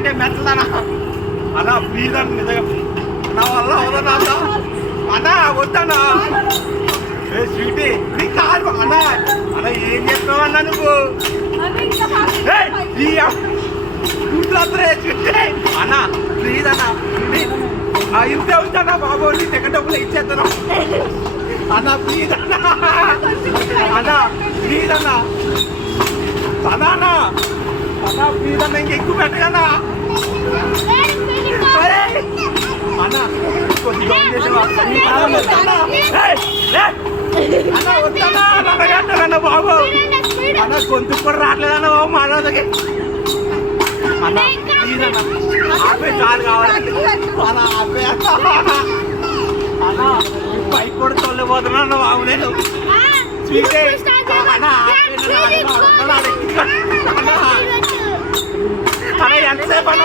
అంటే మెత్తదనా అన్నా ప్లీజ్ అన్న నిజంగా నా వల్ల అవుదన్నా అన్నా వద్దన్నా ఏ స్వీటీ నీ కాదు అన్నా అన్నా ఏం చేస్తున్నావు అన్నా నువ్వు అన్నా ప్లీజ్ అన్నా ఇంతే ఉందన్నా బాబు నీ సెకండ్ డబ్బులు ఇచ్చేస్తాను అన్నా ప్లీజ్ అన్నా అన్నా ప్లీజ్ అన్నా అన్నా అన్నా అన్నా ప్లీజ్ అన్నా ఇంకెక్కువ పెట్టగలనా అన్నా కొద్దిగా అన్నా వద్దన్నా అడగంటారన్న బాబు అన్న గొంతు కూడా రావట్లేదన్న బాబు మాట్లాడదకి అన్న ప్లీజ్ అన్న ఆపే చాలు కావాలండి అన్న ఆపే అన్న బైక్ కూడా తొలిపోతున్నా అన్న బాబు నేను స్వీటే అన్న ఆపే అన్న ఎంతసేపు అన్న